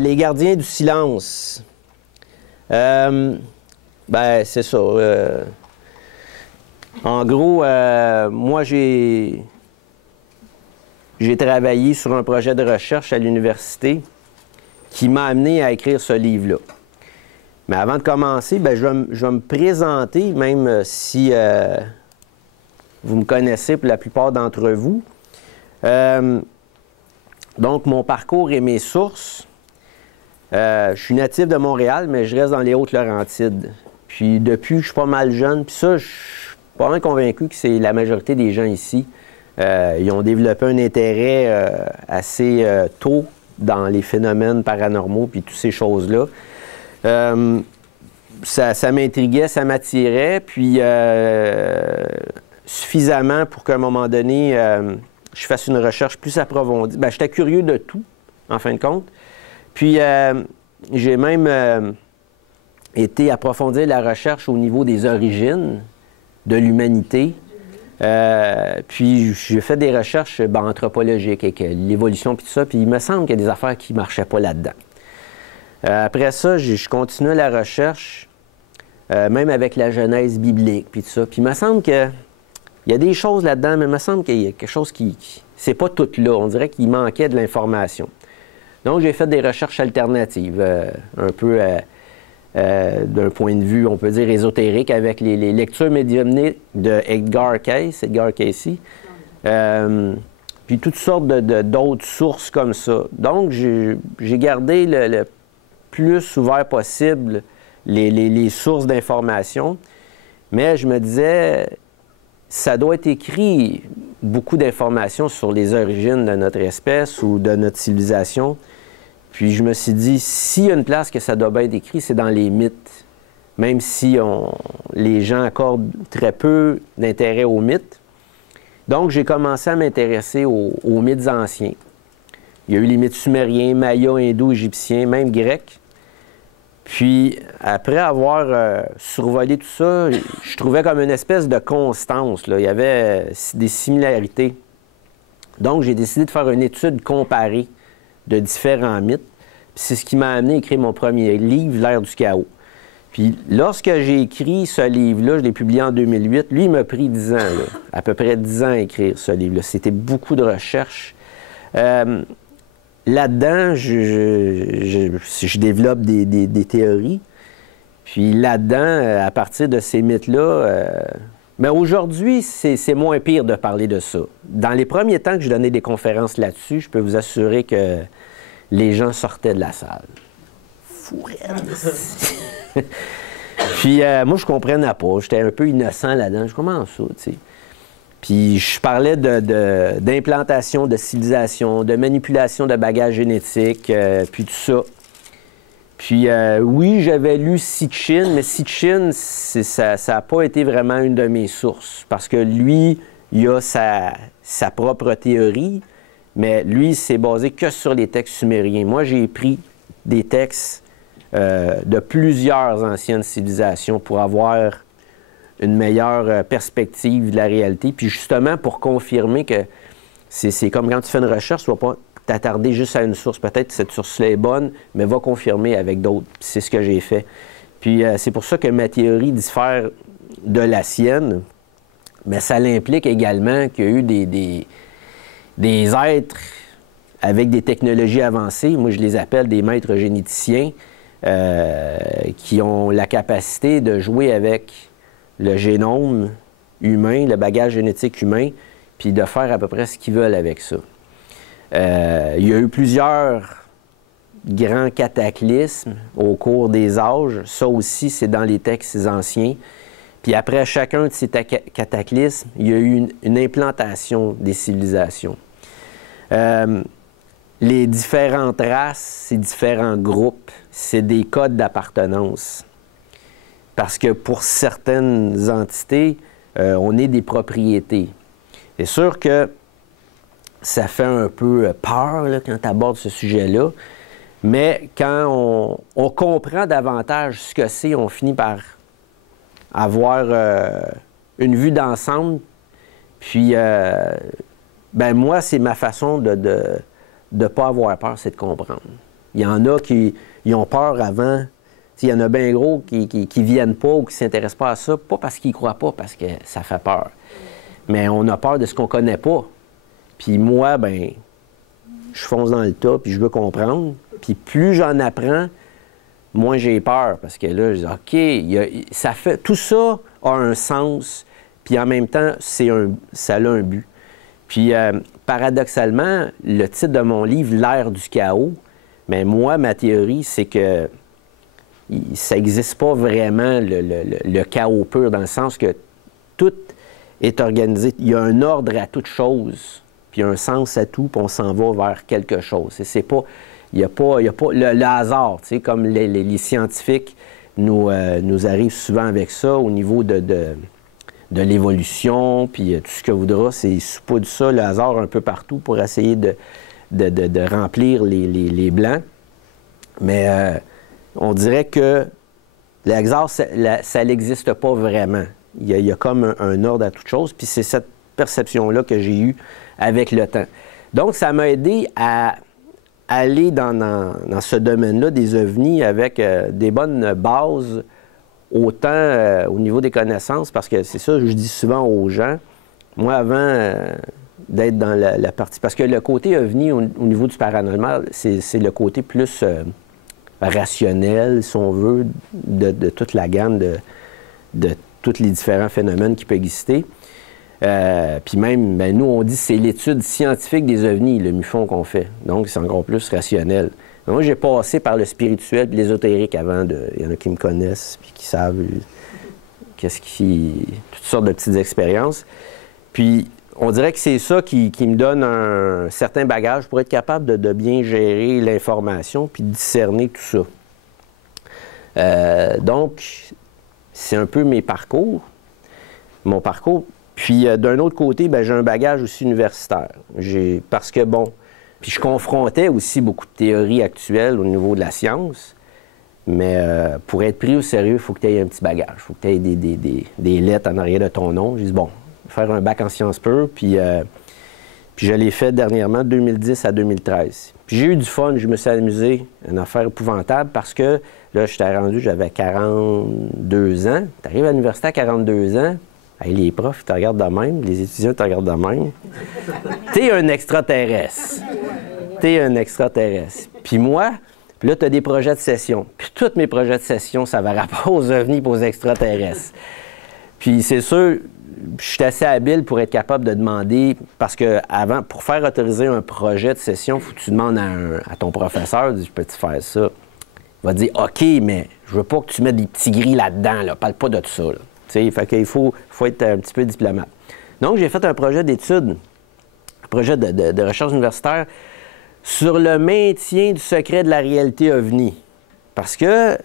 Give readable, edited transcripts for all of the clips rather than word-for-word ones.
Les gardiens du silence. Ben, c'est ça. En gros, moi, j'ai travaillé sur un projet de recherche à l'université qui m'a amené à écrire ce livre-là. Mais avant de commencer, ben, je vais me présenter, même si vous me connaissez pour la plupart d'entre vous. Donc, mon parcours et mes sources. Je suis natif de Montréal, mais je reste dans les Hautes-Laurentides. Puis depuis que je suis pas mal jeune, puis ça, je suis pas mal convaincu que c'est la majorité des gens ici. Ils ont développé un intérêt assez tôt dans les phénomènes paranormaux puis toutes ces choses-là. Ça m'intriguait, ça m'attirait, puis suffisamment pour qu'à un moment donné, je fasse une recherche plus approfondie. Ben, j'étais curieux de tout, en fin de compte. Puis, j'ai même été approfondir la recherche au niveau des origines de l'humanité. Puis, j'ai fait des recherches anthropologiques avec l'évolution puis tout ça. Puis, il me semble qu'il y a des affaires qui ne marchaient pas là-dedans. Après ça, je continuais la recherche, même avec la Genèse biblique puis tout ça. Puis, il me semble qu'il y a des choses là-dedans, mais il me semble qu'il y a quelque chose qui c'est pas tout là. On dirait qu'il manquait de l'information. Donc, j'ai fait des recherches alternatives, un peu d'un point de vue, on peut dire, ésotérique, avec les lectures médiumniques de Edgar Cayce, puis toutes sortes d'autres sources comme ça. Donc, j'ai gardé le plus ouvert possible les sources d'informations, mais je me disais, ça doit être écrit beaucoup d'informations sur les origines de notre espèce ou de notre civilisation. Puis je me suis dit, s'il y a une place que ça doit bien être écrit, c'est dans les mythes. Même si les gens accordent très peu d'intérêt aux mythes. Donc, j'ai commencé à m'intéresser aux mythes anciens. Il y a eu les mythes sumériens, mayas, hindous, égyptiens, même grecs. Puis, après avoir survolé tout ça, je trouvais comme une espèce de constance, là. Il y avait des similarités. Donc, j'ai décidé de faire une étude comparée de différents mythes. C'est ce qui m'a amené à écrire mon premier livre, L'ère du chaos. Puis lorsque j'ai écrit ce livre-là, je l'ai publié en 2008, lui, il m'a pris 10 ans, là, à peu près 10 ans à écrire ce livre-là. C'était beaucoup de recherches. Là-dedans, je développe des théories. Puis là-dedans, à partir de ces mythes-là, mais aujourd'hui, c'est moins pire de parler de ça. Dans les premiers temps que je donnais des conférences là-dessus, je peux vous assurer que les gens sortaient de la salle. Fourette! Puis moi, je comprenais pas. J'étais un peu innocent là-dedans. Je commence ça, tu sais. Puis je parlais d'implantation de civilisation, de manipulation de bagages génétiques, puis tout ça. Puis oui, j'avais lu Sitchin, mais Sitchin, ça n'a pas été vraiment une de mes sources. Parce que lui, il a sa propre théorie, mais lui, c'est basé que sur les textes sumériens. Moi, j'ai pris des textes de plusieurs anciennes civilisations pour avoir une meilleure perspective de la réalité. Puis justement, pour confirmer que c'est comme quand tu fais une recherche, tu ne vas pas t'attarder juste à une source. Peut-être que cette source-là est bonne, mais va confirmer avec d'autres. C'est ce que j'ai fait. Puis c'est pour ça que ma théorie diffère de la sienne, mais ça l'implique également qu'il y a eu des êtres avec des technologies avancées, moi je les appelle des maîtres généticiens, qui ont la capacité de jouer avec le génome humain, le bagage génétique humain, puis de faire à peu près ce qu'ils veulent avec ça. Il y a eu plusieurs grands cataclysmes au cours des âges. Ça aussi, c'est dans les textes anciens. Puis après chacun de ces cataclysmes, il y a eu une implantation des civilisations. Les différentes races, ces différents groupes, c'est des codes d'appartenance. Parce que pour certaines entités, on est des propriétés. C'est sûr que ça fait un peu peur là, quand tu abordes ce sujet-là, mais quand on comprend davantage ce que c'est, on finit par avoir une vue d'ensemble. Puis, ben moi, c'est ma façon de ne pas avoir peur, c'est de comprendre. Il y en a qui ont peur avant. Il y en a bien gros qui viennent pas ou qui ne s'intéressent pas à ça, pas parce qu'ils ne croient pas, parce que ça fait peur. Mais on a peur de ce qu'on ne connaît pas. Puis moi, ben, je fonce dans le tas, puis je veux comprendre. Puis plus j'en apprends, moins j'ai peur. Parce que là, je dis, OK, ça fait, tout ça a un sens, puis en même temps, ça a un but. Puis paradoxalement, le titre de mon livre, L'ère du chaos, mais moi, ma théorie, c'est que ça n'existe pas vraiment le chaos pur, dans le sens que tout est organisé. Il y a un ordre à toute chose, puis il y a un sens à tout, puis on s'en va vers quelque chose. C'est pas, il n'y a pas le hasard, tu sais, comme les scientifiques nous arrivent souvent avec ça au niveau de l'évolution, puis tout ce que voudra, c'est sous de ça, le hasard un peu partout pour essayer de remplir les blancs. Mais on dirait que le hasard, ça n'existe pas vraiment. Il y a comme un ordre à toute chose, puis c'est cette perception-là que j'ai eue avec le temps. Donc, ça m'a aidé à aller dans ce domaine-là des ovnis avec des bonnes bases, autant au niveau des connaissances, parce que c'est ça que je dis souvent aux gens. Moi, avant d'être dans la partie... Parce que le côté ovni au niveau du paranormal, c'est le côté plus rationnel, si on veut, de toute la gamme de tous les différents phénomènes qui peuvent exister. Puis même, ben, nous, on dit que c'est l'étude scientifique des ovnis, le MUFON qu'on fait. Donc, c'est encore plus rationnel. Mais moi, j'ai passé par le spirituel et l'ésotérique avant. Il y en a qui me connaissent puis qui savent toutes sortes de petites expériences. Puis, on dirait que c'est ça qui me donne un certain bagage pour être capable de bien gérer l'information puis de discerner tout ça. Donc, c'est un peu mon parcours. Puis, d'un autre côté, ben, j'ai un bagage aussi universitaire. Parce que, bon, puis je confrontais aussi beaucoup de théories actuelles au niveau de la science, mais pour être pris au sérieux, il faut que tu aies un petit bagage. Il faut que tu aies des lettres en arrière de ton nom. J'ai dit, bon, faire un bac en sciences pures, puis je l'ai fait dernièrement, 2010 à 2013. Puis j'ai eu du fun, je me suis amusé, une affaire épouvantable, parce que là, j'avais 42 ans. Tu arrives à l'université à 42 ans, hey, les profs, ils te regardent de même, les étudiants te regardent de même. T'es un extraterrestre. T'es un extraterrestre. Puis moi, puis là, tu as des projets de session. Puis tous mes projets de session, ça va rapport aux ovnis et aux extraterrestres. Puis c'est sûr, je suis assez habile pour être capable de demander, parce que avant, pour faire autoriser un projet de session, il faut que tu demandes à ton professeur, dis, peux-tu faire ça? Il va dire, OK, mais je veux pas que tu mettes des petits gris là-dedans, là. Parle pas de ça, là. Fait qu'il faut être un petit peu diplomate. Donc, j'ai fait un projet d'étude, un projet de recherche universitaire sur le maintien du secret de la réalité OVNI. Parce que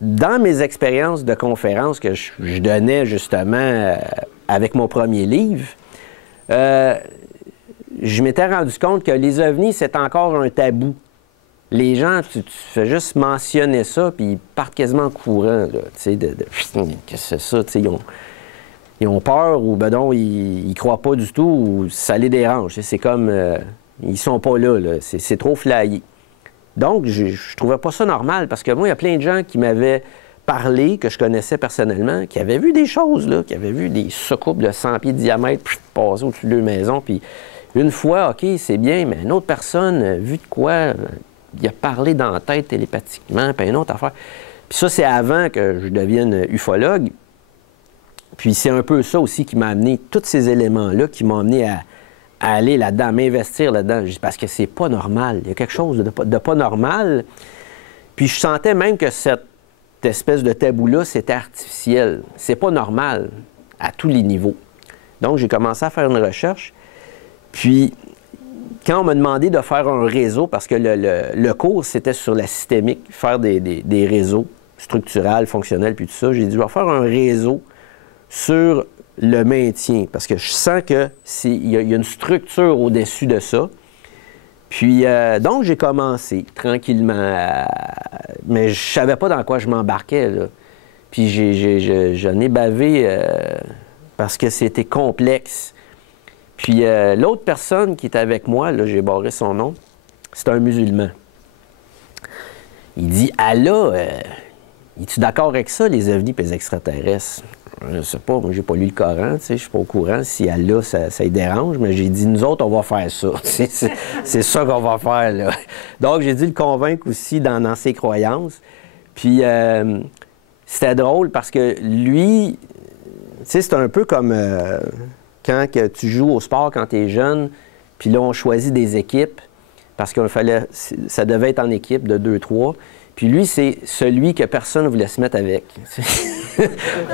dans mes expériences de conférences que je donnais justement avec mon premier livre, je m'étais rendu compte que les OVNIs, c'est encore un tabou. Les gens, tu fais juste mentionner ça, puis ils partent quasiment en courant, là, tu sais, qu'est-ce que c'est ça, tu sais, ils ont peur, ou ben non, ils croient pas du tout, ou ça les dérange, c'est comme, ils sont pas là, c'est trop flyé. Donc, je trouvais pas ça normal, parce que moi, il y a plein de gens qui m'avaient parlé, que je connaissais personnellement, qui avaient vu des choses, là, qui avaient vu des soucoupes de 100 pieds de diamètre, puis passer au-dessus de leur maison, puis une fois, OK, c'est bien, mais une autre personne a vu de quoi... Il a parlé dans la tête télépathiquement, puis une autre affaire. Puis ça, c'est avant que je devienne ufologue. Puis c'est un peu ça aussi qui m'a amené, tous ces éléments-là, qui m'ont amené à aller là-dedans, à m'investir là-dedans. Parce que c'est pas normal. Il y a quelque chose de pas normal. Puis je sentais même que cette espèce de tabou-là, c'était artificiel. C'est pas normal à tous les niveaux. Donc, j'ai commencé à faire une recherche. Puis... Quand on m'a demandé de faire un réseau, parce que le cours, c'était sur la systémique, faire des réseaux structurels, fonctionnels, puis tout ça, j'ai dit, je vais faire un réseau sur le maintien, parce que je sens qu'il y a une structure au-dessus de ça. Puis, donc, j'ai commencé tranquillement, mais je savais pas dans quoi je m'embarquais, là. Puis, j'en ai bavé parce que c'était complexe. Puis l'autre personne qui était avec moi, là, j'ai barré son nom, c'est un musulman. Il dit, Allah, es-tu d'accord avec ça, les ovnis et les extraterrestres? Je sais pas, moi, j'ai pas lu le Coran, tu sais, je suis pas au courant si Allah, ça y dérange, mais j'ai dit, nous autres, on va faire ça. C'est ça qu'on va faire, là. Donc, j'ai dû le convaincre aussi dans ses croyances. Puis, c'était drôle parce que lui, tu sais, c'est un peu comme quand que tu joues au sport quand tu es jeune, puis là, on choisit des équipes parce qu'il fallait, ça devait être en équipe de 2-3. Puis lui, c'est celui que personne ne voulait se mettre avec.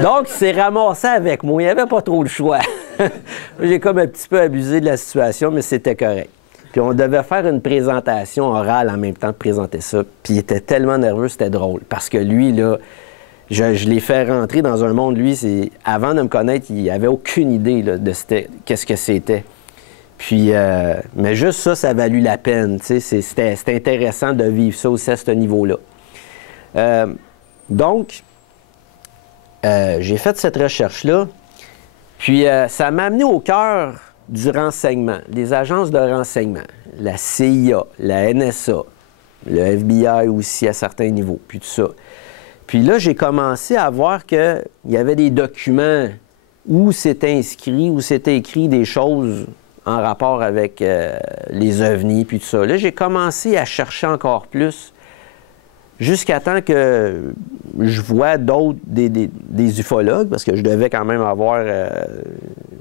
Donc, il s'est ramassé avec moi. Il n'y avait pas trop le choix. J'ai comme un petit peu abusé de la situation, mais c'était correct. Puis on devait faire une présentation orale en même temps de présenter ça. Puis il était tellement nerveux, c'était drôle. Parce que lui, là, je l'ai fait rentrer dans un monde, lui, avant de me connaître, il n'avait aucune idée là, de qu'est-ce que c'était. Puis, mais juste ça, ça a valu la peine. C'était intéressant de vivre ça aussi à ce niveau-là. Donc, j'ai fait cette recherche-là. Puis, ça m'a amené au cœur du renseignement, des agences de renseignement, la CIA, la NSA, le FBI aussi à certains niveaux, puis tout ça. Puis là, j'ai commencé à voir qu'il y avait des documents où c'était inscrit, où c'était écrit des choses en rapport avec les ovnis, puis tout ça. Là, j'ai commencé à chercher encore plus jusqu'à temps que je vois d'autres, des ufologues, parce que je devais quand même avoir...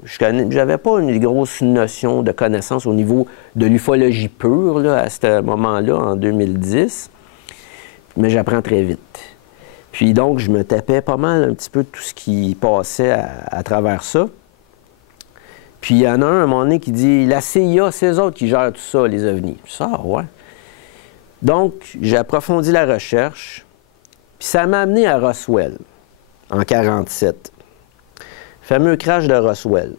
j'avais pas une grosse notion de connaissance au niveau de l'ufologie pure, là, à ce moment-là, en 2010, mais j'apprends très vite. Puis donc, je me tapais pas mal un petit peu de tout ce qui passait à travers ça. Puis il y en a un, à un moment donné, qui dit « La CIA, c'est eux autres qui gèrent tout ça, les ovnis. » Ça, ouais. Donc, j'ai approfondi la recherche, puis ça m'a amené à Roswell, en 1947. Le fameux crash de Roswell.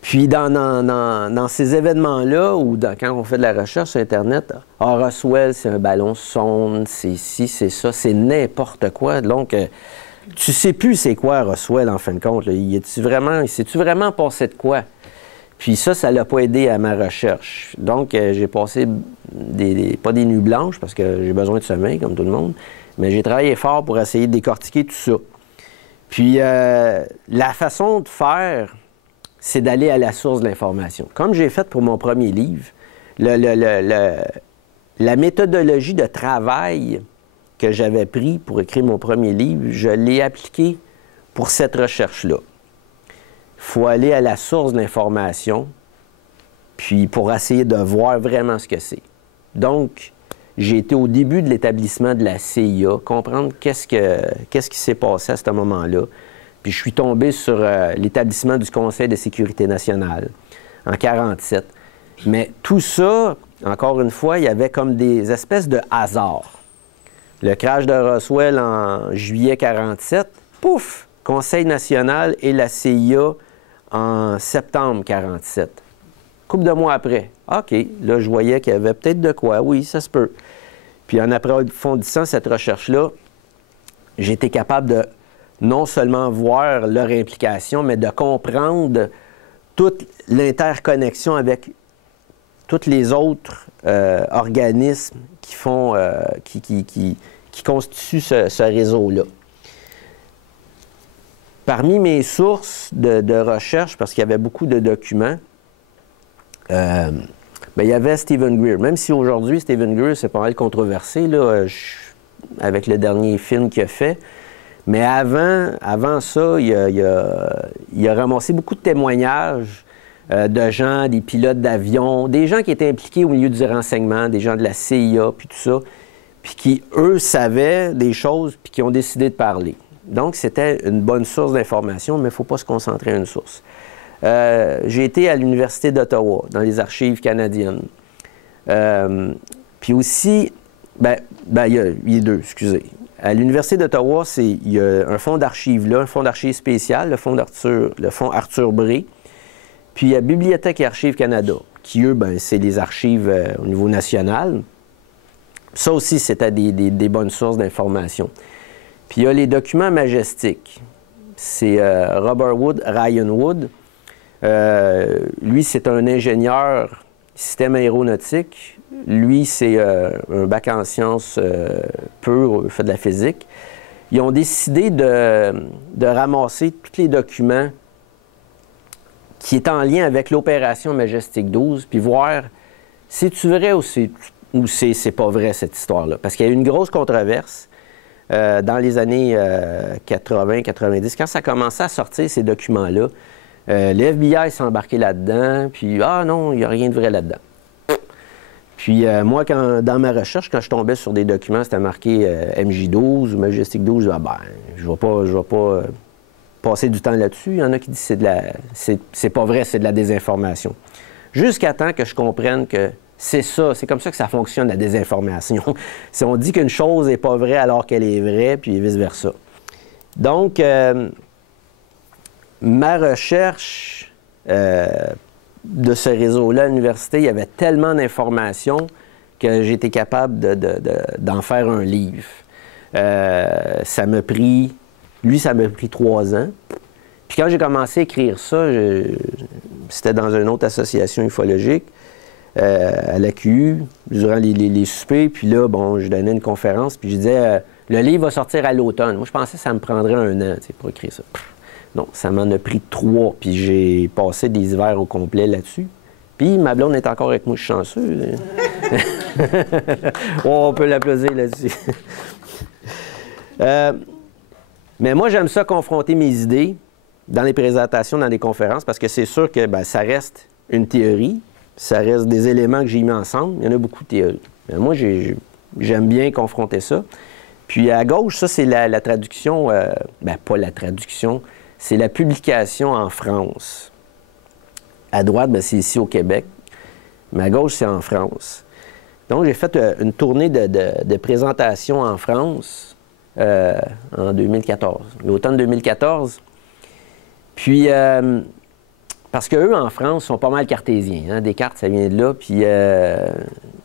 Puis dans ces événements-là, ou quand on fait de la recherche sur Internet, Roswell, c'est un ballon sonde, c'est ci, c'est ça, c'est n'importe quoi. Donc, tu sais plus c'est quoi Roswell, en fin de compte. Il s'est-tu vraiment passé de quoi? Puis ça l'a pas aidé à ma recherche. Donc, j'ai passé pas des nuits blanches, parce que j'ai besoin de sommeil, comme tout le monde, mais j'ai travaillé fort pour essayer de décortiquer tout ça. Puis, la façon de faire, c'est d'aller à la source de l'information. Comme j'ai fait pour mon premier livre, la méthodologie de travail que j'avais pris pour écrire mon premier livre, je l'ai appliquée pour cette recherche-là. Il faut aller à la source de l'information, puis pour essayer de voir vraiment ce que c'est. Donc, j'ai été au début de l'établissement de la CIA, comprendre qu'est-ce qui s'est passé à ce moment-là. Puis je suis tombé sur l'établissement du Conseil de sécurité nationale en 1947. Mais tout ça, encore une fois, il y avait comme des espèces de hasards. Le crash de Roswell en juillet 1947, pouf, Conseil national et la CIA en septembre 1947. Couple de mois après, OK, là, je voyais qu'il y avait peut-être de quoi. Oui, ça se peut. Puis en approfondissant cette recherche-là, j'ai été capable de non seulement voir leur implication, mais de comprendre toute l'interconnexion avec tous les autres organismes qui font, qui constituent ce réseau-là. Parmi mes sources de recherche, parce qu'il y avait beaucoup de documents, bien, il y avait Steven Greer. Même si aujourd'hui, Steven Greer, c'est pas mal controversé là, avec le dernier film qu'il a fait. Mais avant ça, il a ramassé beaucoup de témoignages de gens, des pilotes d'avion, des gens qui étaient impliqués au milieu du renseignement, des gens de la CIA, puis tout ça, puis qui, eux, savaient des choses, puis qui ont décidé de parler. Donc, c'était une bonne source d'information, mais il ne faut pas se concentrer à une source. J'ai été à l'Université d'Ottawa, dans les archives canadiennes. Puis aussi, il y a deux, excusez. À l'Université d'Ottawa, il y a un fonds d'archives là, un fonds d'archives spécial, le fonds Arthur Bré. Puis il y a Bibliothèque et Archives Canada, qui, eux, c'est les archives au niveau national. Ça aussi, c'était des bonnes sources d'informations. Puis il y a les documents majestiques. C'est Robert Wood, Ryan Wood. Lui, c'est un ingénieur système aéronautique lui, c'est un bac en sciences pures, il fait de la physique. Ils ont décidé de ramasser tous les documents qui étaient en lien avec l'opération Majestic 12, puis voir c'est-tu vrai ou c'est pas vrai, cette histoire-là. Parce qu'il y a eu une grosse controverse dans les années 80-90, quand ça commençait à sortir, ces documents-là. Le FBI s'est embarqué là-dedans, puis « Ah non, il n'y a rien de vrai là-dedans. » Puis moi, dans ma recherche, quand je tombais sur des documents, c'était marqué MJ12 ou Majestic 12, ah ben, je ne vais pas passer du temps là-dessus. Il y en a qui disent que c'est pas vrai, c'est de la désinformation. Jusqu'à temps que je comprenne que c'est ça, c'est comme ça que ça fonctionne, la désinformation. Si on dit qu'une chose n'est pas vraie alors qu'elle est vraie, puis vice-versa. Donc, ma recherche de ce réseau-là à l'université, il y avait tellement d'informations que j'ai été capable d'en faire un livre. Ça m'a pris 3 ans. Puis quand j'ai commencé à écrire ça, c'était dans une autre association ufologique, à l'AQU, durant les soupers. Puis là, bon, je donnais une conférence, puis je disais, le livre va sortir à l'automne. Moi, je pensais que ça me prendrait 1 an pour écrire ça. Non, ça m'en a pris 3, puis j'ai passé des hivers au complet là-dessus. Puis ma blonde est encore avec moi, je suis chanceux. On peut l'applaudir là-dessus. Mais moi, j'aime ça confronter mes idées dans les présentations, dans les conférences, parce que c'est sûr que ça reste une théorie, ça reste des éléments que j'ai mis ensemble. Il y en a beaucoup de théories. Mais moi, j'aime bien confronter ça. Puis à gauche, ça, c'est la traduction, pas la traduction, c'est la publication en France. À droite, c'est ici au Québec. Mais à gauche, c'est en France. Donc, j'ai fait une tournée de présentations en France en 2014, l'automne 2014. Puis, parce qu'eux, en France, sont pas mal cartésiens. Hein? Descartes, ça vient de là. Puis,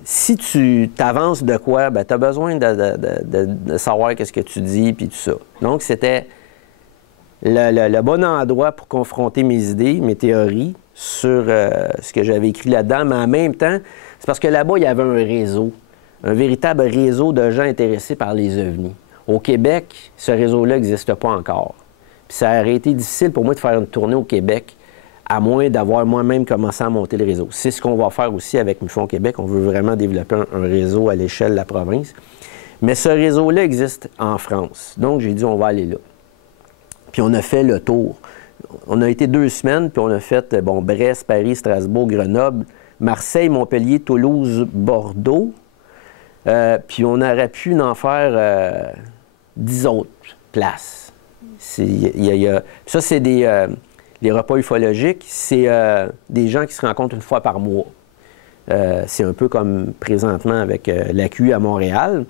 si tu t'avances de quoi, tu as besoin de savoir qu'est-ce que tu dis, puis tout ça. Donc, c'était le bon endroit pour confronter mes idées, mes théories sur ce que j'avais écrit là-dedans. Mais en même temps, c'est parce que là-bas, il y avait un réseau, un véritable réseau de gens intéressés par les ovnis. Au Québec, ce réseau-là n'existe pas encore. Puis ça aurait été difficile pour moi de faire une tournée au Québec, à moins d'avoir moi-même commencé à monter le réseau. C'est ce qu'on va faire aussi avec MUFON Québec. On veut vraiment développer un réseau à l'échelle de la province. Mais ce réseau-là existe en France. Donc, j'ai dit, on va aller là. Puis on a fait le tour. On a été 2 semaines, puis on a fait, Brest, Paris, Strasbourg, Grenoble, Marseille, Montpellier, Toulouse, Bordeaux. Puis on aurait pu en faire 10 autres places. Ça, c'est les repas ufologiques, c'est des gens qui se rencontrent 1 fois par mois. C'est un peu comme présentement avec l'AQU à Montréal,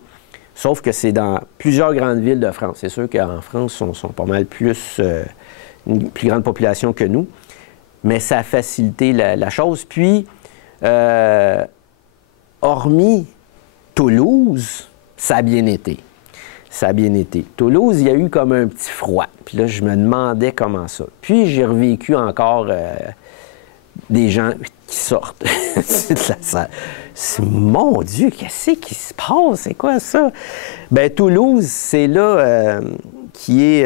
sauf que c'est dans plusieurs grandes villes de France. C'est sûr qu'en France, ils sont pas mal plus, une plus grande population que nous, mais ça a facilité la chose. Puis, hormis Toulouse, ça a bien été. Ça a bien été. Toulouse, il y a eu comme un petit froid. Puis là, je me demandais comment ça. Puis j'ai revécu encore des gens qui sortent. Mon Dieu, qu'est-ce qui se passe? C'est quoi ça? Bien, Toulouse, c'est là qui est...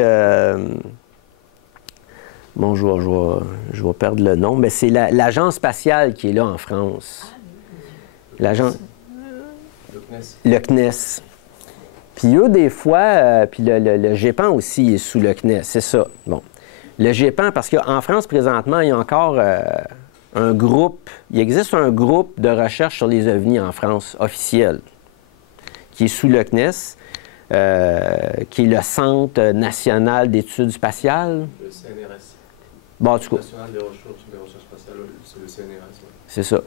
je vais perdre le nom, mais c'est l'agence spatiale qui est là en France. L'agence... Le CNES. Puis eux, des fois, puis le GEPAN aussi est sous le CNES, c'est ça. Bon. Le GEPAN, parce qu'en France, présentement, il y a encore un groupe, il existe un groupe de recherche sur les ovnis en France, officiel, qui est sous le CNES, qui est le Centre national d'études spatiales. Le CNRS. Bon, en tout cas. National des recherches spatiales, c'est le CNRS. Ouais. C'est ça.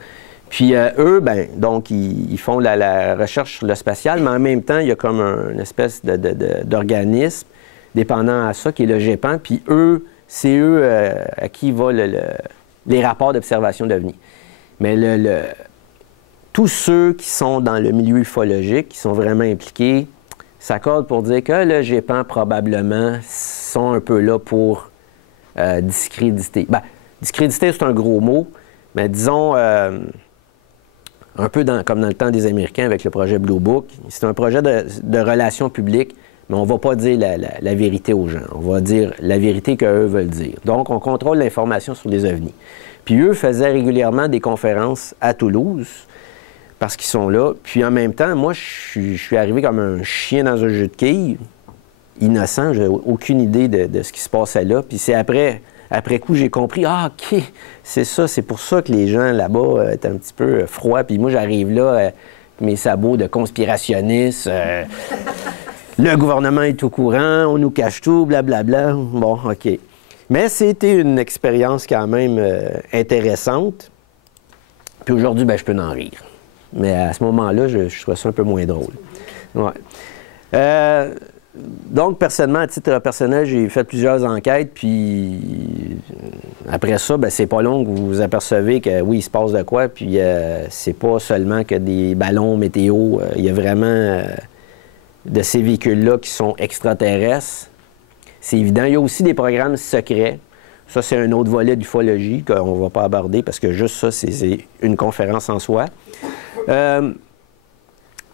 Puis eux, donc, ils font la recherche sur le spatial, mais en même temps, il y a comme une espèce d'organisme dépendant à ça, qui est le GEPAN. Puis eux, c'est eux à qui vont les rapports d'observation d'OVNI. Mais tous ceux qui sont dans le milieu ufologique, qui sont vraiment impliqués, s'accordent pour dire que le GEPAN, probablement, sont un peu là pour discréditer. Discréditer, c'est un gros mot, mais disons... un peu comme dans le temps des Américains avec le projet Blue Book. C'est un projet de relations publiques, mais on ne va pas dire la vérité aux gens. On va dire la vérité qu'eux veulent dire. Donc, on contrôle l'information sur les ovnis. Puis eux faisaient régulièrement des conférences à Toulouse, parce qu'ils sont là. Puis en même temps, moi, je suis arrivé comme un chien dans un jeu de quilles, innocent, j'ai aucune idée de ce qui se passait là. Puis c'est après coup, j'ai compris, ah, OK, c'est ça, c'est pour ça que les gens là-bas étaient un petit peu froids. Puis moi, j'arrive là, avec mes sabots de conspirationniste, le gouvernement est au courant, on nous cache tout, blablabla. Bon, OK. Mais c'était une expérience quand même intéressante. Puis aujourd'hui, ben, je peux en rire. Mais à ce moment-là, je trouvais ça un peu moins drôle. Ouais. Donc, personnellement, à titre personnel, j'ai fait plusieurs enquêtes, puis après ça, ben, c'est pas long que vous vous apercevez que oui, il se passe de quoi, puis c'est pas seulement que des ballons météo, il y a vraiment de ces véhicules-là qui sont extraterrestres. C'est évident. Il y a aussi des programmes secrets. Ça, c'est un autre volet d'ufologie qu'on ne va pas aborder parce que juste ça, c'est une conférence en soi.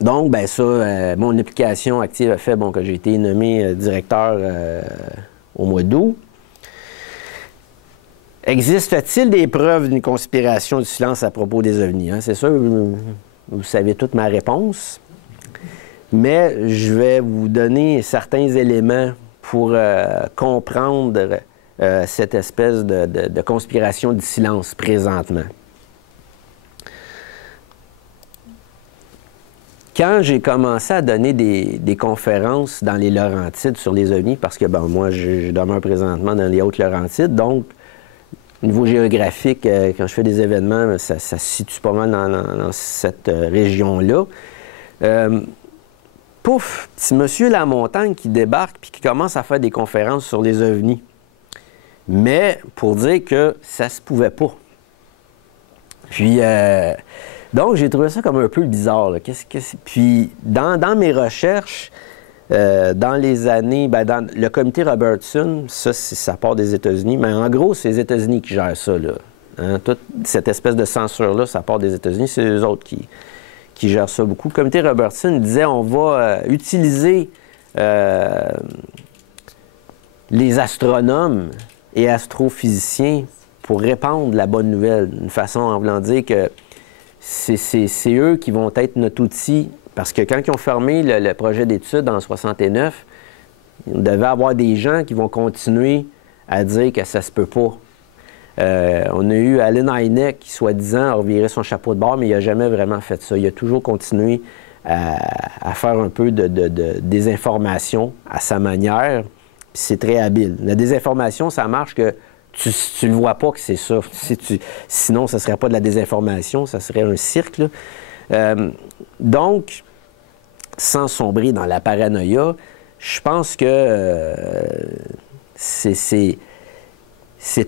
Donc, ben ça, mon application active a fait que j'ai été nommé directeur au mois d'août. Existe-t-il des preuves d'une conspiration du silence à propos des ovnis? Hein? C'est sûr, vous savez toute ma réponse. Mais je vais vous donner certains éléments pour comprendre cette espèce de conspiration du silence présentement. Quand j'ai commencé à donner des conférences dans les Laurentides sur les ovnis, parce que moi, je demeure présentement dans les Hautes-Laurentides, donc, au niveau géographique, quand je fais des événements, ça se situe pas mal dans cette région-là. Pouf, petit monsieur Lamontagne qui débarque puis qui commence à faire des conférences sur les ovnis. Mais pour dire que ça se pouvait pas. Puis, donc, j'ai trouvé ça comme un peu bizarre. Là. Puis, dans mes recherches, dans les années, dans le comité Robertson, ça part des États-Unis, mais en gros, c'est les États-Unis qui gèrent ça. Là. Hein? Toute cette espèce de censure-là, ça part des États-Unis, c'est eux autres qui gèrent ça beaucoup. Le comité Robertson disait on va utiliser les astronomes et astrophysiciens pour répandre la bonne nouvelle, d'une façon en voulant dire que c'est eux qui vont être notre outil, parce que quand ils ont fermé le projet d'études en 69, il devait avoir des gens qui vont continuer à dire que ça se peut pas. On a eu Allen Hynek qui, soi-disant, a reviré son chapeau de bord, mais il n'a jamais vraiment fait ça. Il a toujours continué à faire un peu de désinformation à sa manière, puis c'est très habile. La désinformation, ça marche que tu ne le vois pas que c'est ça. Sinon, ce ne serait pas de la désinformation, ça serait un cirque. Donc, sans sombrer dans la paranoïa, je pense que c'est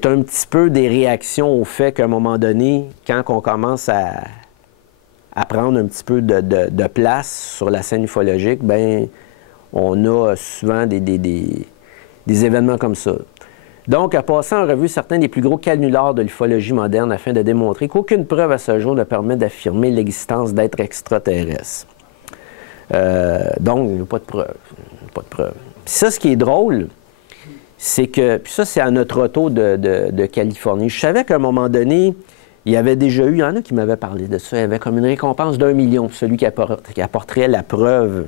un petit peu des réactions au fait qu'à un moment donné, quand on commence à prendre un petit peu de place sur la scène ufologique, bien, on a souvent des événements comme ça. Donc, à passer en revue certains des plus gros canulars de l'ufologie moderne afin de démontrer qu'aucune preuve à ce jour ne permet d'affirmer l'existence d'êtres extraterrestres. Donc, il n'y a pas de preuve. Pas de preuve. Puis ça, ce qui est drôle, c'est que, puis ça, c'est à notre auto de Californie. Je savais qu'à un moment donné, il y avait déjà eu, il y en a qui m'avaient parlé de ça, il y avait comme une récompense d'1 million, celui qui apporterait la preuve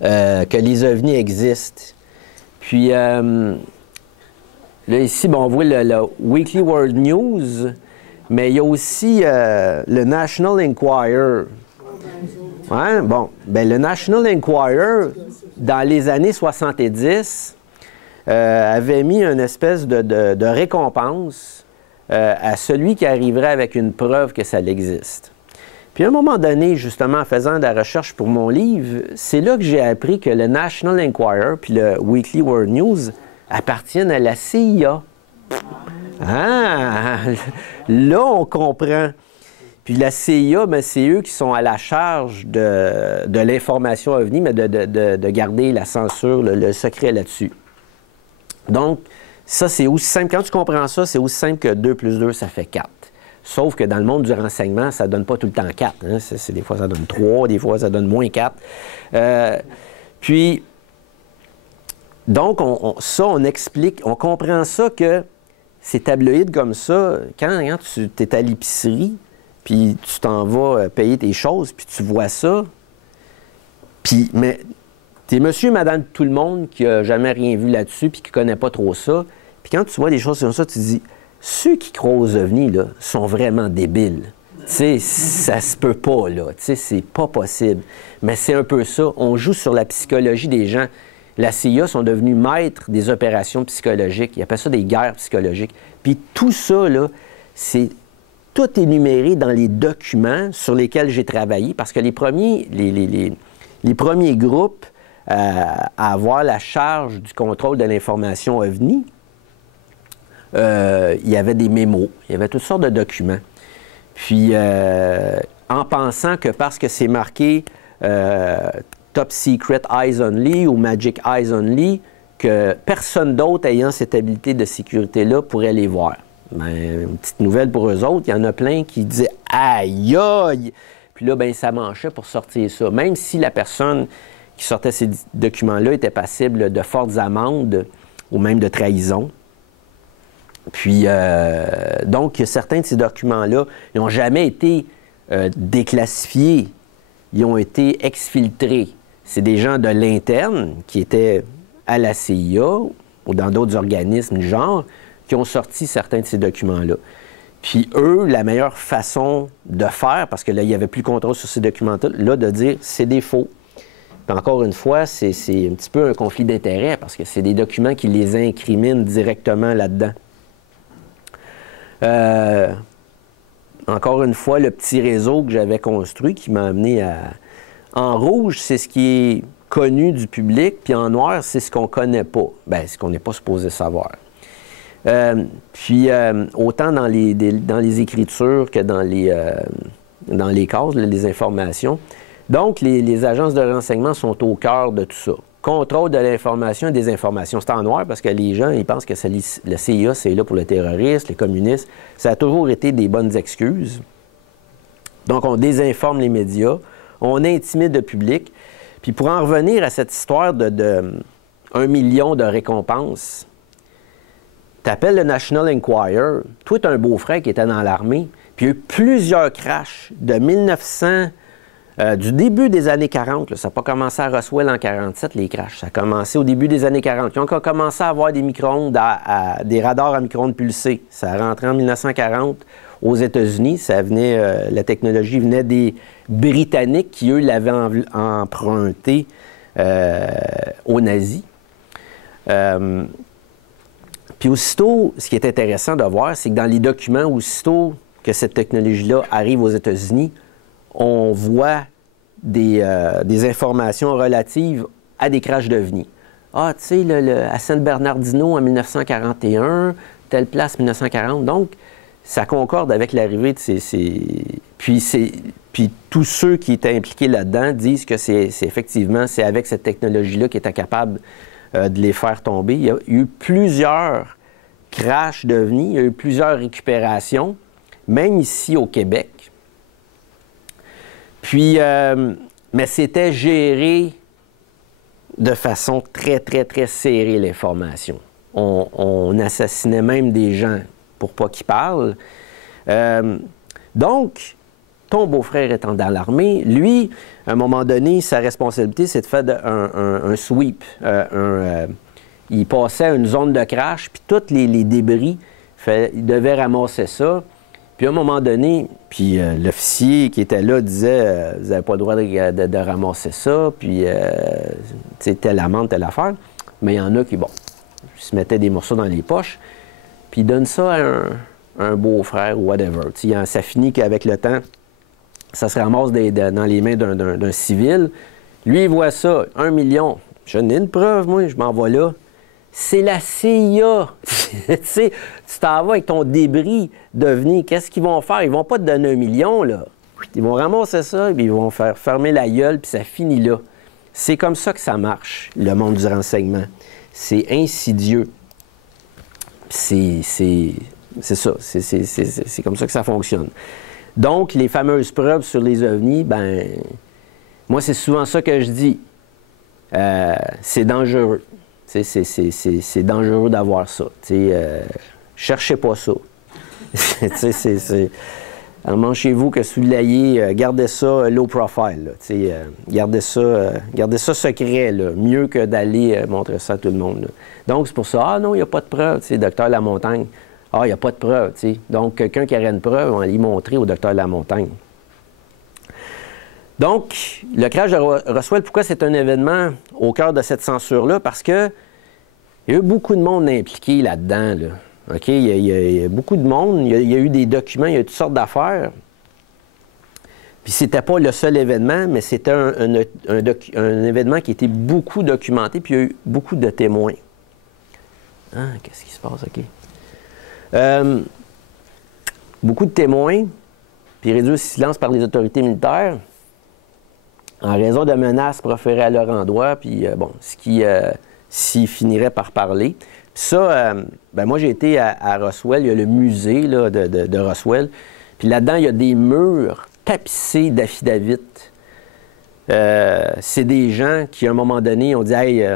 que les ovnis existent. Puis, là, ici, on voit le Weekly World News, mais il y a aussi le National Enquirer. Ouais, bon, bien, le National Enquirer, dans les années 70, avait mis une espèce de récompense à celui qui arriverait avec une preuve que ça existe. Puis à un moment donné, justement, en faisant de la recherche pour mon livre, c'est là que j'ai appris que le National Enquirer puis le Weekly World News appartiennent à la CIA. Ah! Là, on comprend. Puis la CIA, bien, c'est eux qui sont à la charge de l'information OVNI, mais de garder la censure, le secret là-dessus. Donc, ça, c'est aussi simple. Quand tu comprends ça, c'est aussi simple que 2 plus 2, ça fait 4. Sauf que dans le monde du renseignement, ça ne donne pas tout le temps 4. Hein. Des fois, ça donne 3, des fois, ça donne moins 4. Puis, donc, on explique, on comprend ça que ces tabloïds comme ça, quand tu es à l'épicerie, puis tu t'en vas payer tes choses, puis tu vois ça, puis, mais tu es monsieur, madame, tout le monde qui n'a jamais rien vu là-dessus, puis qui ne connaît pas trop ça, puis quand tu vois des choses comme ça, tu te dis, ceux qui croient aux ovnis, là, sont vraiment débiles. Tu sais, ça se peut pas, là. Tu sais, c'est pas possible. Mais c'est un peu ça. On joue sur la psychologie des gens. La CIA sont devenus maîtres des opérations psychologiques. Ils appellent ça des guerres psychologiques. Puis tout ça, là, c'est tout énuméré dans les documents sur lesquels j'ai travaillé, parce que les premiers groupes à avoir la charge du contrôle de l'information OVNI, il y avait des mémos, il y avait toutes sortes de documents. Puis, en pensant que parce que c'est marqué Top Secret Eyes Only ou Magic Eyes Only, que personne d'autre ayant cette habilité de sécurité-là pourrait les voir. Bien, une petite nouvelle pour eux autres, il y en a plein qui disaient « Aïe, aïe! » Puis là, bien, ça manchait pour sortir ça. Même si la personne qui sortait ces documents-là était passible de fortes amendes ou même de trahison. Puis, donc, certains de ces documents-là, ils n'ont jamais été déclassifiés. Ils ont été exfiltrés. C'est des gens de l'interne qui étaient à la CIA ou dans d'autres organismes du genre qui ont sorti certains de ces documents-là. Puis eux, la meilleure façon de faire, parce que là, il n'y avait plus de contrôle sur ces documents-là, de dire c'est des faux. Puis encore une fois, c'est un petit peu un conflit d'intérêts parce que c'est des documents qui les incriminent directement là-dedans. Encore une fois, le petit réseau que j'avais construit qui m'a amené à... En rouge, c'est ce qui est connu du public, puis en noir, c'est ce qu'on ne connaît pas. Bien, ce qu'on n'est pas supposé savoir. Autant dans les écritures que dans les cases, les informations. Donc, les agences de renseignement sont au cœur de tout ça. Contrôle de l'information et des informations. C'est en noir parce que les gens, ils pensent que le CIA, c'est là pour les terroristes, les communistes. Ça a toujours été des bonnes excuses. Donc, on désinforme les médias, on intimide le public. Puis pour en revenir à cette histoire de 1 million de récompenses, t'appelles le National Enquirer, toi, tu as un beau-frère qui était dans l'armée, puis il y a eu plusieurs crashs de 1900... du début des années 40, là, ça n'a pas commencé à Roswell en 1947, les crashs. Ça a commencé au début des années 40. Ils ont commencé à avoir des micro-ondes, des radars à micro-ondes pulsés. Ça a rentré en 1940 aux États-Unis. La technologie venait des Britanniques qui, eux, l'avaient emprunté aux nazis. Puis aussitôt, ce qui est intéressant de voir, c'est que dans les documents, aussitôt que cette technologie-là arrive aux États-Unis, on voit des informations relatives à des crashs d'OVNI. Ah, tu sais, à San Bernardino en 1941, telle place 1940. Donc, ça concorde avec l'arrivée de Puis tous ceux qui étaient impliqués là-dedans disent que c'est effectivement, c'est avec cette technologie-là qu'ils étaient capables de les faire tomber. Il y a eu plusieurs crashs d'OVNI, il y a eu plusieurs récupérations, même ici au Québec. Puis, mais c'était géré de façon très, très, très serrée, l'information. On assassinait même des gens pour pas qu'ils parlent. Donc, ton beau-frère étant dans l'armée, lui, à un moment donné, sa responsabilité, c'est de faire un sweep. Il passait à une zone de crash, puis tous les débris, il devait ramasser ça. Puis à un moment donné, puis l'officier qui était là disait vous n'avez pas le droit de ramasser ça, puis telle amende, telle affaire. Mais il y en a qui, bon, se mettaient des morceaux dans les poches, puis ils donnent ça à un beau-frère ou whatever. Ça finit qu'avec le temps, ça se ramasse dans les mains d'un civil. Lui, il voit ça, 1 million. Je n'ai une preuve, moi, je m'en vais là. C'est la CIA. Tu sais, tu t'en vas avec ton débris d'OVNI. Qu'est-ce qu'ils vont faire? Ils vont pas te donner 1 million, là. Ils vont ramasser ça, puis ils vont faire fermer la gueule, puis ça finit là. C'est comme ça que ça marche, le monde du renseignement. C'est insidieux. C'est ça. C'est comme ça que ça fonctionne. Donc, les fameuses preuves sur les ovnis, ben, moi, c'est souvent ça que je dis. C'est dangereux. C'est dangereux d'avoir ça. Cherchez pas ça. Manchez-vous que sous l'aïe, gardez ça low profile. Gardez ça secret, là, mieux que d'aller montrer ça à tout le monde. Là. Donc, c'est pour ça, ah non, il n'y a pas de preuve, docteur Lamontagne. Ah, il n'y a pas de preuve. Donc, quelqu'un qui aurait une preuve, on va aller montrer au docteur Lamontagne. Donc, le crash de Roswell, pourquoi c'est un événement au cœur de cette censure-là? Parce que il y a eu beaucoup de monde impliqué là-dedans. Là. OK? Il y a beaucoup de monde. Il y a eu des documents, il y a eu toutes sortes d'affaires. Puis c'était pas le seul événement, mais c'était un événement qui était beaucoup documenté, puis il y a eu beaucoup de témoins. Ah, qu'est-ce qui se passe? OK. Beaucoup de témoins, puis réduits au silence par les autorités militaires, en raison de menaces proférées à leur endroit, puis bon, ce qui s'y finirait par parler. Puis ça, ben moi j'ai été à Roswell, il y a le musée là, de Roswell, puis là-dedans il y a des murs tapissés d'affidavits. C'est des gens qui, à un moment donné, ont dit « Hey,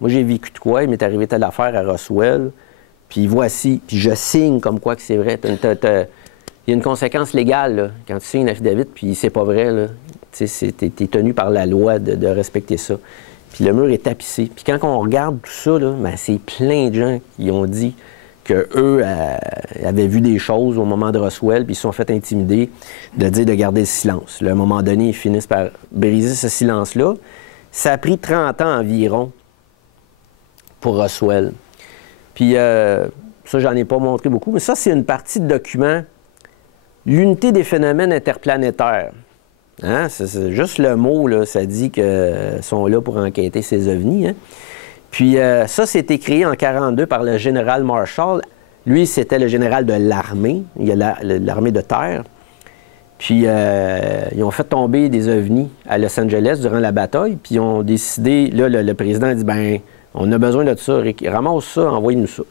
moi j'ai vécu de quoi, il m'est arrivé telle affaire à Roswell, puis voici, puis je signe comme quoi que c'est vrai. » Il y a une conséquence légale là, quand tu signes un affidavit, puis c'est pas vrai, là. Tu es tenu par la loi de respecter ça. Puis le mur est tapissé. Puis quand on regarde tout ça, là, ben, c'est plein de gens qui ont dit qu'eux avaient vu des choses au moment de Roswell, puis ils se sont fait intimider de dire de garder le silence. Là, à un moment donné, ils finissent par briser ce silence-là. Ça a pris 30 ans environ pour Roswell. Puis ça, j'en ai pas montré beaucoup, mais ça, c'est une partie de document. L'unité des phénomènes interplanétaires. Hein? C'est juste le mot, là, ça dit qu'ils sont là pour enquêter ces ovnis. Hein? Puis ça, c'était créé en 1942 par le général Marshall. Lui, c'était le général de l'armée. Il y a l'armée de terre. Puis ils ont fait tomber des ovnis à Los Angeles durant la bataille. Puis ils ont décidé, là, le président a dit, ben, on a besoin de ça. Ramasse ça, envoyez-nous ça.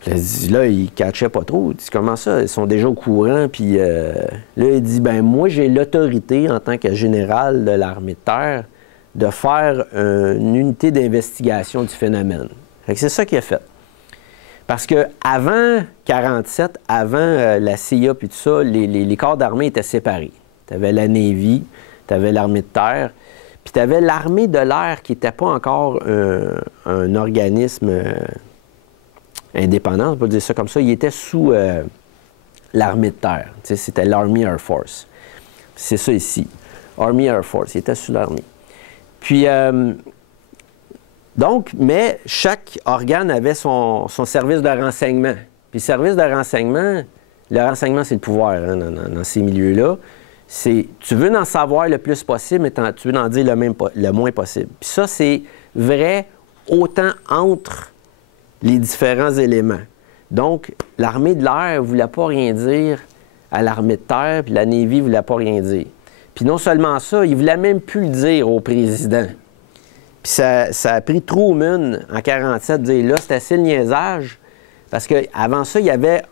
Puis là, il ne catchait pas trop. Il dit, comment ça? Ils sont déjà au courant. Puis là, il dit, ben moi, j'ai l'autorité en tant que général de l'armée de terre de faire une unité d'investigation du phénomène. Fait que c'est ça qu'il a fait. Parce qu'avant 1947, avant la CIA puis tout ça, les corps d'armée étaient séparés. Tu avais la Navy, tu avais l'armée de terre, puis tu avais l'armée de l'air qui n'était pas encore un organisme indépendant, on peut dire ça comme ça. Il était sous l'armée de terre. Tu sais, c'était l'Army Air Force. C'est ça ici. Army Air Force, il était sous l'armée. Puis, donc, mais chaque organe avait son service de renseignement. Puis, le service de renseignement, le renseignement, c'est le pouvoir hein, dans ces milieux-là. C'est, tu veux en savoir le plus possible, mais tu veux en dire le moins possible. Puis ça, c'est vrai autant entre les différents éléments. Donc, l'armée de l'air ne voulait pas rien dire à l'armée de terre, puis la Navy ne voulait pas rien dire. Puis non seulement ça, il ne voulait même plus le dire au président. Puis ça a pris Truman en 1947 de dire là, c'est assez le niaisage. Parce qu'avant ça, il y avait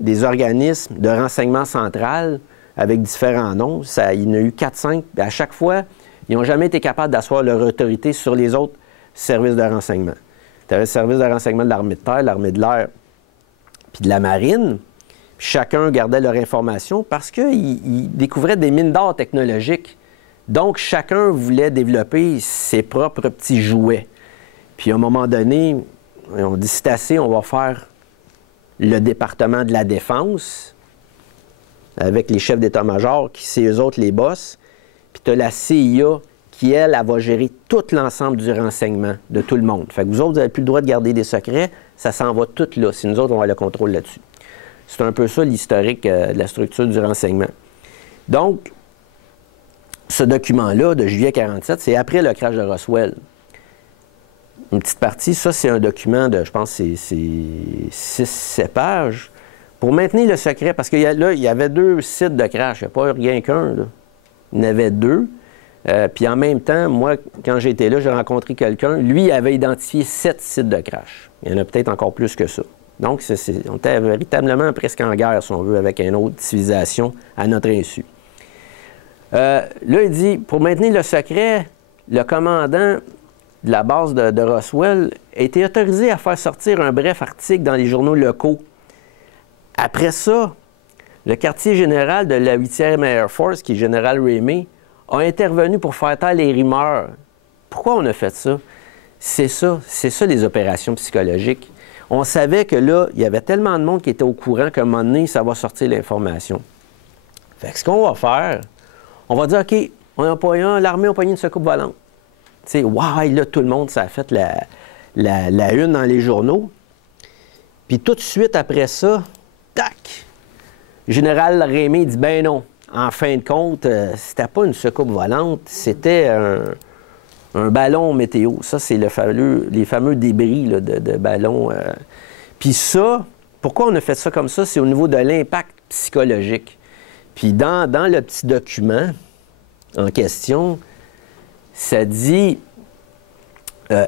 des organismes de renseignement central avec différents noms. Il y en a eu 4-5. À chaque fois, ils n'ont jamais été capables d'asseoir leur autorité sur les autres services de renseignement. Tu avais le service de renseignement de l'armée de terre, l'armée de l'air, puis de la marine. Puis chacun gardait leur information parce qu'ils découvraient des mines d'or technologiques. Donc, chacun voulait développer ses propres petits jouets. Puis, à un moment donné, on dit, c'est assez, on va faire le département de la défense avec les chefs d'état-major, qui c'est eux autres les boss. Puis, tu as la CIA qui, elle va gérer tout l'ensemble du renseignement de tout le monde. Fait que vous autres, vous n'avez plus le droit de garder des secrets, ça s'en va tout là. Si nous autres, on va avoir le contrôle là-dessus. C'est un peu ça l'historique de la structure du renseignement. Donc, ce document-là, de juillet 1947, c'est après le crash de Roswell. Une petite partie, ça, c'est un document de, je pense, c'est 6-7 pages, pour maintenir le secret, parce que là, il y avait 2 sites de crash, il n'y a pas rien qu'un, là. Il y en avait 2. Puis en même temps, moi, quand j'étais là, j'ai rencontré quelqu'un, lui, il avait identifié 7 sites de crash. Il y en a peut-être encore plus que ça. Donc, on était véritablement presque en guerre, si on veut, avec une autre civilisation à notre insu. Là, il dit, pour maintenir le secret, le commandant de la base de Roswell a été autorisé à faire sortir un bref article dans les journaux locaux. Après ça, le quartier général de la 8e Air Force, qui est général Ramey, a intervenu pour faire taire les rumeurs. Pourquoi on a fait ça? C'est ça les opérations psychologiques. On savait que là, il y avait tellement de monde qui était au courant qu'à un moment donné, ça va sortir l'information. Fait que ce qu'on va faire, on va dire, OK, l'armée a pogné une soucoupe volante. Tu sais, wow, là, tout le monde, ça a fait la une dans les journaux. Puis tout de suite après ça, tac! Général Ramey dit, ben non, en fin de compte, c'était pas une soucoupe volante, c'était un ballon météo. Ça, c'est les fameux débris là, de ballons. Puis ça, pourquoi on a fait ça comme ça? C'est au niveau de l'impact psychologique. Puis dans le petit document en question, ça dit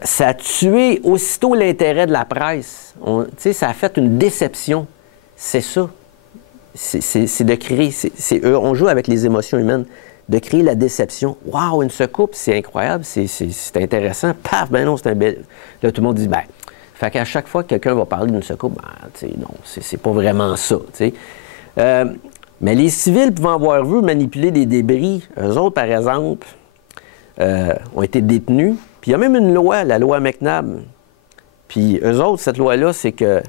ça a tué aussitôt l'intérêt de la presse. Ça a fait une déception. C'est ça. C'est de créer. On joue avec les émotions humaines. De créer la déception. Waouh, une soucoupe, c'est incroyable, c'est intéressant. Paf, ben non, c'est un bel. Là, tout le monde dit, ben. Fait qu'à chaque fois que quelqu'un va parler d'une soucoupe, ben, tu sais, non, c'est pas vraiment ça, tu sais. Mais les civils pouvant avoir vu manipuler des débris, eux autres, par exemple, ont été détenus. Puis il y a même une loi, la loi McNabb. Puis eux autres, cette loi-là, c'est que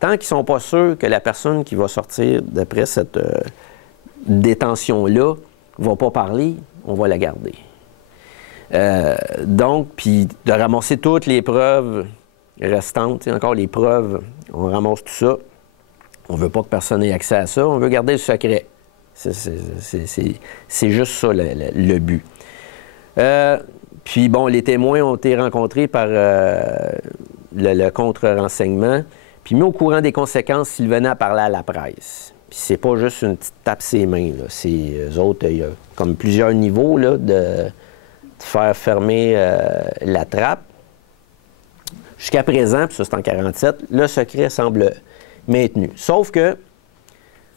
tant qu'ils ne sont pas sûrs que la personne qui va sortir d'après cette détention-là ne va pas parler, on va la garder. Donc, puis de ramasser toutes les preuves restantes, encore les preuves, on ramasse tout ça. On ne veut pas que personne ait accès à ça, on veut garder le secret. C'est juste ça le but. Puis bon, les témoins ont été rencontrés par le contre-renseignement, puis mis au courant des conséquences s'ils venaient à parler à la presse. Puis c'est pas juste une petite tape ses mains, là. C'est eux autres, il y a comme plusieurs niveaux là, de faire fermer la trappe. Jusqu'à présent, puis ça c'est en 47, le secret semble maintenu. Sauf que,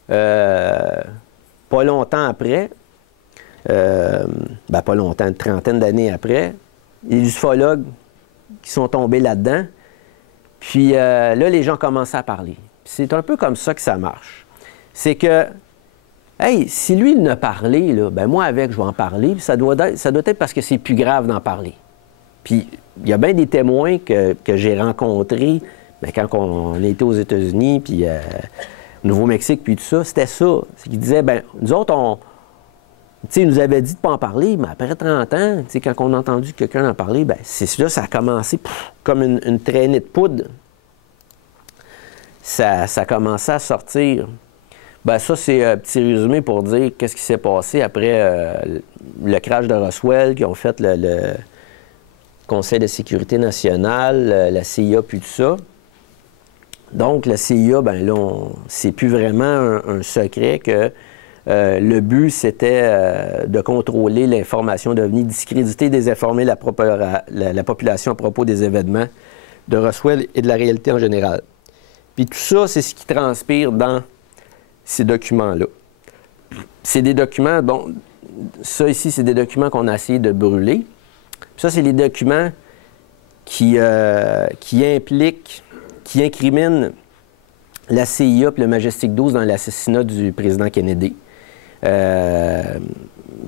pas longtemps après, pas longtemps, une trentaine d'années après, il y a des ufologues qui sont tombés là-dedans. Puis là, les gens commençaient à parler. C'est un peu comme ça que ça marche. C'est que, hey, si lui, il en a parlé, là, ben moi, avec, je vais en parler. Puis ça doit être parce que c'est plus grave d'en parler. Puis il y a bien des témoins que j'ai rencontrés ben, quand on était aux États-Unis, puis au Nouveau-Mexique, puis tout ça, c'était ça. C'est qu'ils disaient, ben nous autres, ils nous avaient dit de ne pas en parler, mais après 30 ans, quand on a entendu quelqu'un en parler, ben c'est là, ça a commencé comme une traînée de poudre. Ça a commencé à sortir. Ben ça, c'est un petit résumé pour dire qu'est-ce qui s'est passé après le crash de Roswell, qui ont fait le Conseil de sécurité nationale, la CIA, puis tout ça. Donc, la CIA, ben là, c'est plus vraiment un secret que le but, c'était de contrôler l'information d'OVNI, discréditer, désinformer la population à propos des événements de Roswell et de la réalité en général. Puis tout ça, c'est ce qui transpire dans ces documents-là. C'est des documents, bon, ça ici, c'est des documents qu'on a essayé de brûler. Puis ça, c'est les documents qui incriminent la CIA et le Majestic 12 dans l'assassinat du président Kennedy.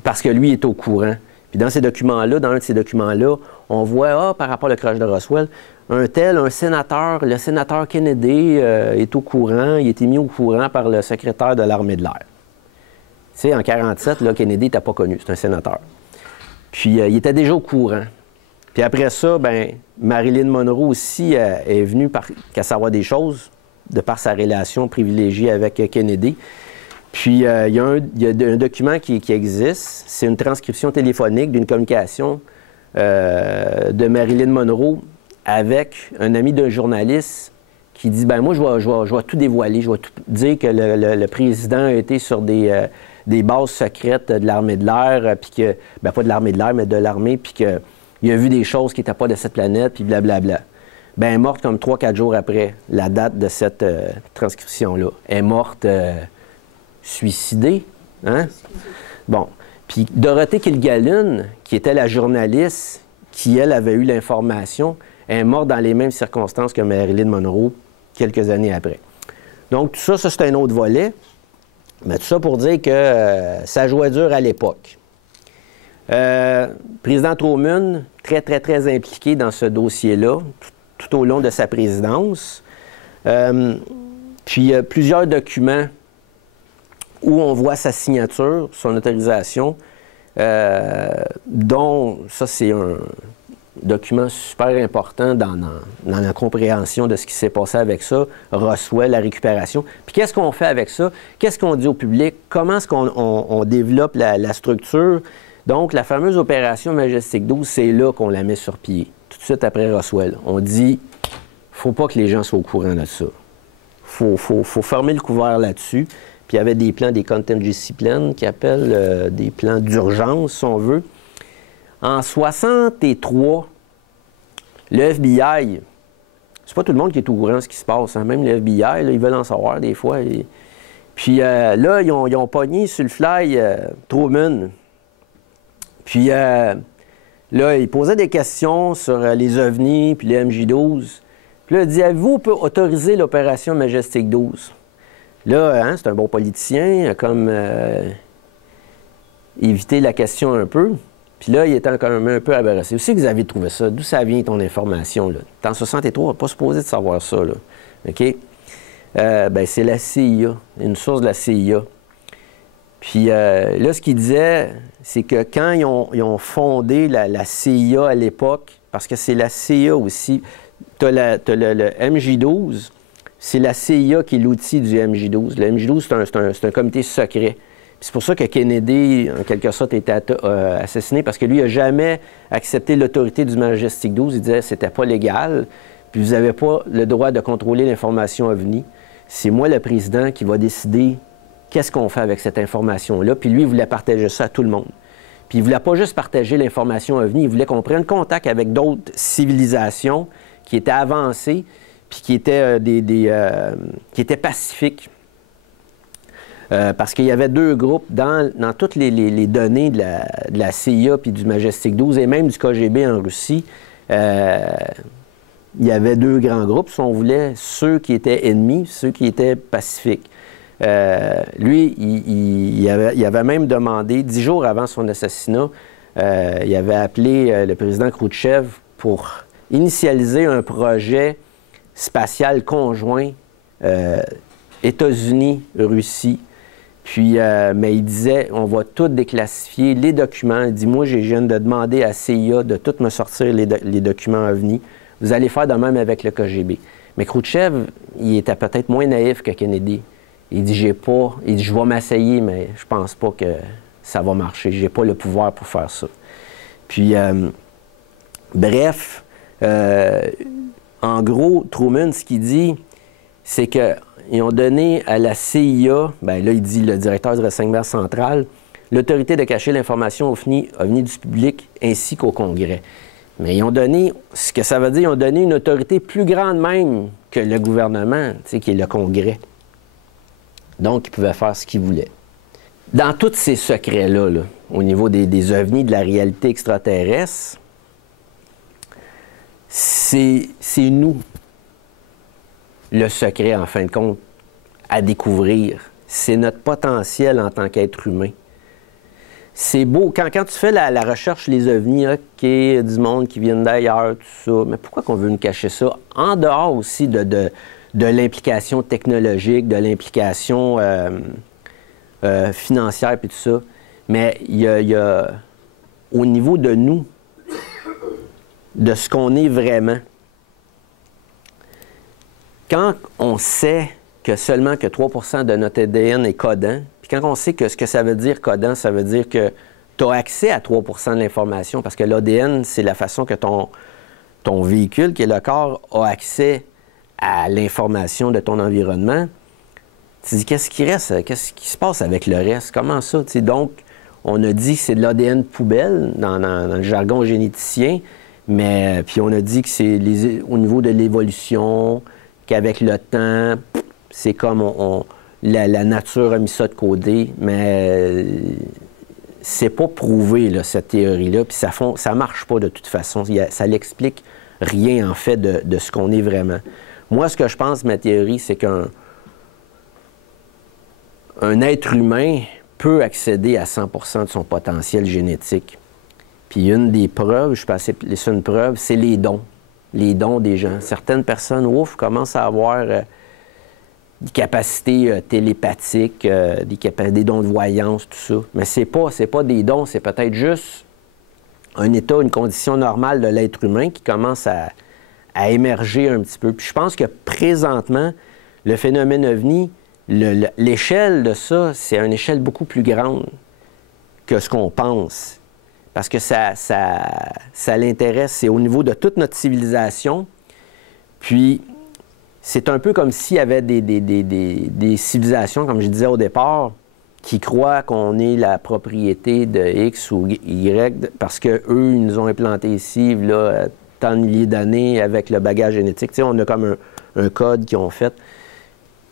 Parce que lui est au courant. Puis dans ces documents-là, dans un de ces documents-là, on voit, par rapport au crash de Roswell, un sénateur, le sénateur Kennedy est au courant, il a été mis au courant par le secrétaire de l'armée de l'air. Tu sais, en 1947, là, Kennedy n'était pas connu, c'est un sénateur. Puis il était déjà au courant. Puis après ça, ben Marilyn Monroe aussi est venue qu'à savoir des choses, de par sa relation privilégiée avec Kennedy. Puis il y a un document qui existe, c'est une transcription téléphonique d'une communication de Marilyn Monroe avec un ami d'un journaliste qui dit, ben moi, je vais tout dévoiler, je vais tout dire que le président a été sur des bases secrètes de l'armée de l'air, puis que, ben pas de l'armée de l'air, mais de l'armée, puis qu'il a vu des choses qui n'étaient pas de cette planète, puis blablabla. ben, elle est morte comme 3-4 jours après la date de cette transcription-là. Elle est morte suicidée. Hein? Bon. Puis Dorothée Kilgallen, qui était la journaliste qui, elle, avait eu l'information, elle est morte dans les mêmes circonstances que Marilyn Monroe quelques années après. Donc, tout ça, c'est un autre volet. Mais tout ça pour dire que ça jouait dur à l'époque. Président Truman, très, très, très impliqué dans ce dossier-là, tout au long de sa présidence. Puis, plusieurs documents où on voit sa signature, son autorisation, dont, ça, c'est un document super important dans la compréhension de ce qui s'est passé avec ça, Roswell, la récupération. Puis qu'est-ce qu'on fait avec ça? Qu'est-ce qu'on dit au public? Comment est-ce qu'on développe la structure? Donc, la fameuse opération Majestic 12, c'est là qu'on la met sur pied, tout de suite après Roswell. On dit, faut pas que les gens soient au courant de ça. Faut fermer le couvert là-dessus. Puis il y avait des plans, des contingency plans, qui appellent des plans d'urgence, si on veut. En 1963, le FBI, c'est pas tout le monde qui est au courant de ce qui se passe, hein? Même le FBI, là, ils veulent en savoir des fois. Puis là, ils ont pogné sur le fly Truman. Puis là, ils posaient des questions sur les ovnis puis les MJ-12. Puis là, il dit, avez-vous autorisé l'opération Majestic 12? Là, hein, c'est un bon politicien, comme éviter la question un peu. Puis là, il était quand même un peu embarrassé. Où c'est que vous avez trouvé ça? D'où ça vient, ton information, là? T'es en 63, on n'est pas supposé de savoir ça, là. OK? Ben, c'est la CIA, une source de la CIA. Puis là, ce qu'il disait, c'est que quand ils ont fondé la CIA à l'époque, parce que c'est la CIA aussi, t'as le MJ-12, c'est la CIA qui est l'outil du MJ-12. Le MJ-12, c'est un comité secret. C'est pour ça que Kennedy, en quelque sorte, a été assassiné, parce que lui, il n'a jamais accepté l'autorité du Majestic 12. Il disait que c'était pas légal, puis vous n'avez pas le droit de contrôler l'information OVNI. C'est moi, le président, qui va décider qu'est-ce qu'on fait avec cette information-là. Puis lui, il voulait partager ça à tout le monde. Puis il ne voulait pas juste partager l'information OVNI, il voulait qu'on prenne contact avec d'autres civilisations qui étaient avancées, puis qui étaient, qui étaient pacifiques. Parce qu'il y avait deux groupes dans toutes les données de la CIA puis du Majestic 12 et même du KGB en Russie. Il y avait deux grands groupes, si on voulait, ceux qui étaient ennemis, ceux qui étaient pacifiques. Lui, il avait même demandé, 10 jours avant son assassinat, il avait appelé le président Khrouchtchev pour initialiser un projet spatial conjoint États-Unis-Russie. Puis, mais il disait, on va tout déclassifier, les documents. Il dit, moi, je viens de demander à CIA de tout me sortir les documents OVNI. Vous allez faire de même avec le KGB. Mais Khrouchtchev, il était peut-être moins naïf que Kennedy. Il dit, je vais m'essayer, mais je pense pas que ça va marcher. J'ai pas le pouvoir pour faire ça. Puis, bref, en gros, Truman, ce qu'il dit, c'est qu'ils ont donné à la CIA, bien là, il dit le directeur du renseignement central, l'autorité de cacher l'information OVNI du public ainsi qu'au Congrès. Mais ils ont donné, ce que ça veut dire, ils ont donné une autorité plus grande même que le gouvernement, tu sais, qui est le Congrès. Donc, ils pouvaient faire ce qu'ils voulaient. Dans tous ces secrets-là, là, au niveau des ovnis, de la réalité extraterrestre, c'est nous, le secret, en fin de compte, à découvrir. C'est notre potentiel en tant qu'être humain. C'est beau. Quand tu fais la recherche, les ovnis, OK, du monde qui viennent d'ailleurs, tout ça, mais pourquoi qu'on veut nous cacher ça? En dehors aussi de l'implication technologique, de l'implication financière, puis tout ça. Mais il y a, au niveau de nous, de ce qu'on est vraiment, quand on sait que seulement que 3 % de notre ADN est codant, puis quand on sait que ce que ça veut dire codant, ça veut dire que tu as accès à 3 % de l'information, parce que l'ADN, c'est la façon que ton véhicule, qui est le corps, a accès à l'information de ton environnement. Tu te dis, qu'est-ce qui reste? Qu'est-ce qui se passe avec le reste? Comment ça? T'sais, donc, on a dit que c'est de l'ADN poubelle dans le jargon généticien, Mais puis on a dit que c'est au niveau de l'évolution, qu'avec le temps, c'est comme la nature a mis ça de côté, mais c'est pas prouvé, là, cette théorie-là, puis ça marche pas de toute façon. Ça n'explique rien, en fait, de ce qu'on est vraiment. Moi, ce que je pense, ma théorie, c'est qu'un être humain peut accéder à 100% de son potentiel génétique. Puis une des preuves, je pense que c'est une preuve, c'est les dons des gens. Certaines personnes, ouf, commencent à avoir des capacités télépathiques, des dons de voyance, tout ça. Mais c'est pas des dons, c'est peut-être juste un état, une condition normale de l'être humain qui commence à émerger un petit peu. Puis je pense que présentement, le phénomène OVNI, l'échelle de ça, c'est une échelle beaucoup plus grande que ce qu'on pense. Parce que ça l'intéresse, c'est au niveau de toute notre civilisation. Puis, c'est un peu comme s'il y avait des civilisations, comme je disais au départ, qui croient qu'on est la propriété de X ou Y, parce qu'eux, ils nous ont implantés ici, là, tant de milliers d'années, avec le bagage génétique. Tu sais, on a comme un code qu'ils ont fait.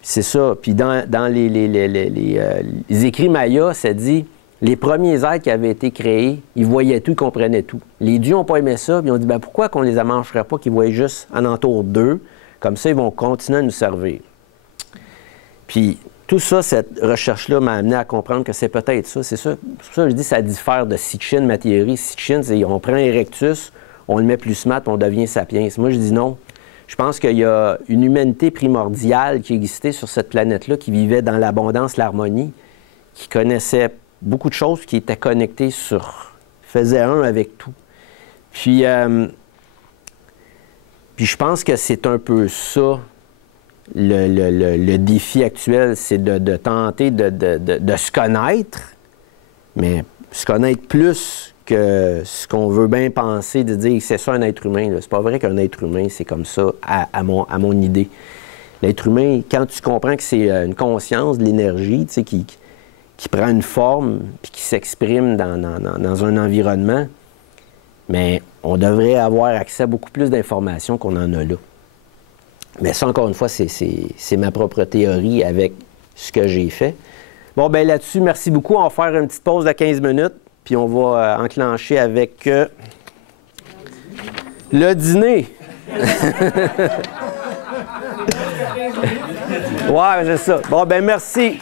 C'est ça. Puis, dans les écrits mayas, ça dit... Les premiers êtres qui avaient été créés, ils voyaient tout, ils comprenaient tout. Les dieux n'ont pas aimé ça, puis ils ont dit, pourquoi qu'on ne les amancherait pas, qu'ils voyaient juste en entour d'eux? Comme ça, ils vont continuer à nous servir. Puis, tout ça, cette recherche-là m'a amené à comprendre que c'est peut-être ça. C'est ça. C'est pour ça que je dis que ça diffère de Sitchin, ma théorie. Sitchin, c'est on prend Erectus, on le met plus smart, puis on devient sapiens. Moi, je dis non. Je pense qu'il y a une humanité primordiale qui existait sur cette planète-là, qui vivait dans l'abondance, l'harmonie, qui connaissait beaucoup de choses qui étaient connectées faisaient un avec tout. Puis je pense que c'est un peu ça, le défi actuel, c'est de tenter de se connaître, mais se connaître plus que ce qu'on veut bien penser, de dire que c'est ça un être humain. C'est pas vrai qu'un être humain, c'est comme ça, à mon idée. L'être humain, quand tu comprends que c'est une conscience, de l'énergie, tu sais, qui prend une forme puis qui s'exprime dans un environnement, mais on devrait avoir accès à beaucoup plus d'informations qu'on en a là. Mais ça, encore une fois, c'est ma propre théorie avec ce que j'ai fait. Bon, bien là-dessus, merci beaucoup. On va faire une petite pause de 15 minutes, puis on va enclencher avec le dîner. Ouais, c'est ça. Bon, ben merci.